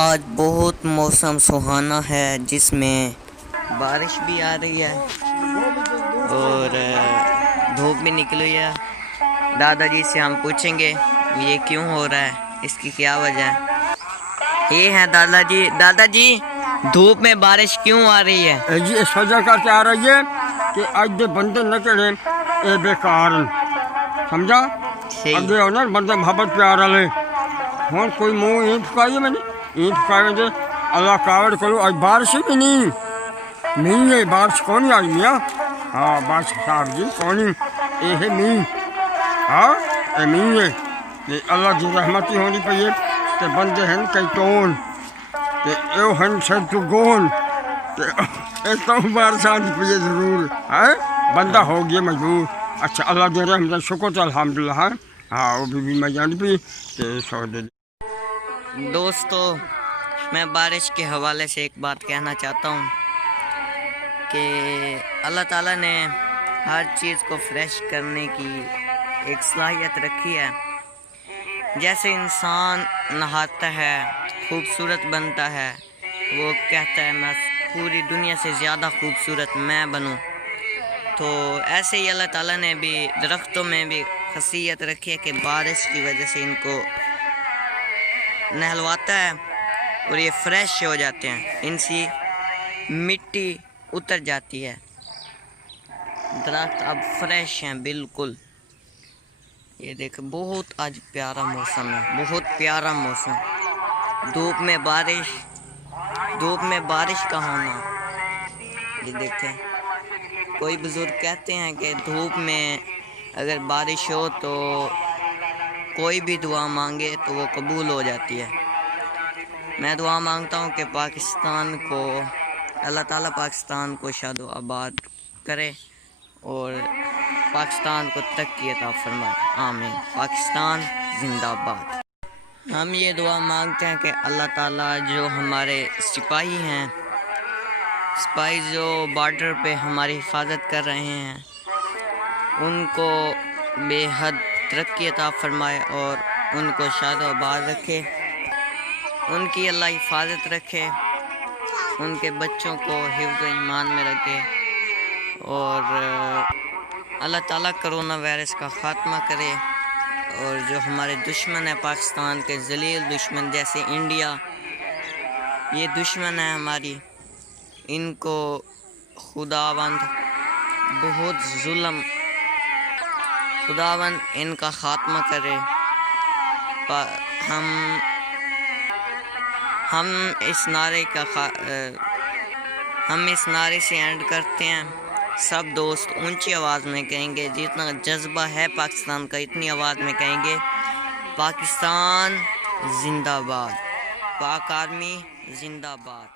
آج بہت موسم سہانا ہے جس میں بارش بھی آ رہی ہے اور دھوپ بھی نکلی ہے۔ دادا جی سے ہم پوچھیں گے یہ کیوں ہو رہا ہے، اس کی کیا وجہ ہے۔ یہ ہے دادا جی دھوپ میں بارش کیوں آ رہی ہے؟ جی اس وجہ کا کیا رہی ہے کہ اج دے بندے نہ چڑھے اے بیکار سمجھا اگے ہونا بندہ محبت پیار والے ہوں کوئی منہ اینٹ پکائیے میں نے اینٹ پکائے دے اللہ کاوڑ کرو اج بارش بھی نہیں ہے بارش کون آئی میاں ہاں بارش صاحب جی کون یہ نہیں ہاں اے نہیں ہے تے اللہ کی رحمت ہی ہونی پئی ہے تے بندے ہیں کئی ٹون تے ایو ہیں سر تو گون بارش آنی پئی ہے ضرور ہے بندہ ہو گیا مجبور۔ اچھا اللہ دے رحمت شکر تو الحمدللہ ہاں وہ بھی میں جان پی تے سو دے دوستو میں بارش کے حوالے سے ایک بات کہنا چاہتا ہوں کہ اللہ تعالیٰ نے ہر چیز کو فریش کرنے کی ایک صلاحیت رکھی ہے۔ جیسے انسان نہاتا ہے خوبصورت بنتا ہے، وہ کہتا ہے میں پوری دنیا سے زیادہ خوبصورت میں بنوں، تو ایسے ہی اللہ تعالیٰ نے بھی درختوں میں بھی خاصیت رکھی ہے کہ بارش کی وجہ سے ان کو نہلواتا ہے اور یہ فریش ہو جاتے ہیں، ان سے مٹی اتر جاتی ہے، درخت اب فریش ہیں بالکل۔ یہ دیکھ بہت آج پیارا موسم ہے، بہت پیارا موسم، دھوپ میں بارش کا ہونا۔ یہ دیکھیں کوئی بزرگ کہتے ہیں کہ دھوپ میں اگر بارش ہو تو کوئی بھی دعا مانگے تو وہ قبول ہو جاتی ہے۔ میں دعا مانگتا ہوں کہ پاکستان کو اللہ تعالیٰ پاکستان کو شاد و آباد کرے اور پاکستان کو ترقی عطا فرمائے، آمین۔ پاکستان زندہ باد۔ ہم یہ دعا مانگتے ہیں کہ اللہ تعالیٰ جو ہمارے سپاہی ہیں، سپاہی جو بارڈر پہ ہماری حفاظت کر رہے ہیں، ان کو بے حد ترقی عطا فرمائے اور ان کو شاد و آباد رکھے، ان کی اللہ حفاظت رکھے، ان کے بچوں کو حفظ و ایمان میں رکھے اور اللہ تعالیٰ کرونا وائرس کا خاتمہ کرے، اور جو ہمارے دشمن ہیں پاکستان کے ذلیل دشمن جیسے انڈیا، یہ دشمن ہے ہماری، ان کو خداوند بہت ظلم خداوند ان کا خاتمہ کرے۔ ہم اس نعرے سے اینڈ کرتے ہیں، سب دوست اونچی آواز میں کہیں گے، جتنا جذبہ ہے پاکستان کا اتنی آواز میں کہیں گے، پاکستان زندہ باد، پاک آرمی زندہ باد۔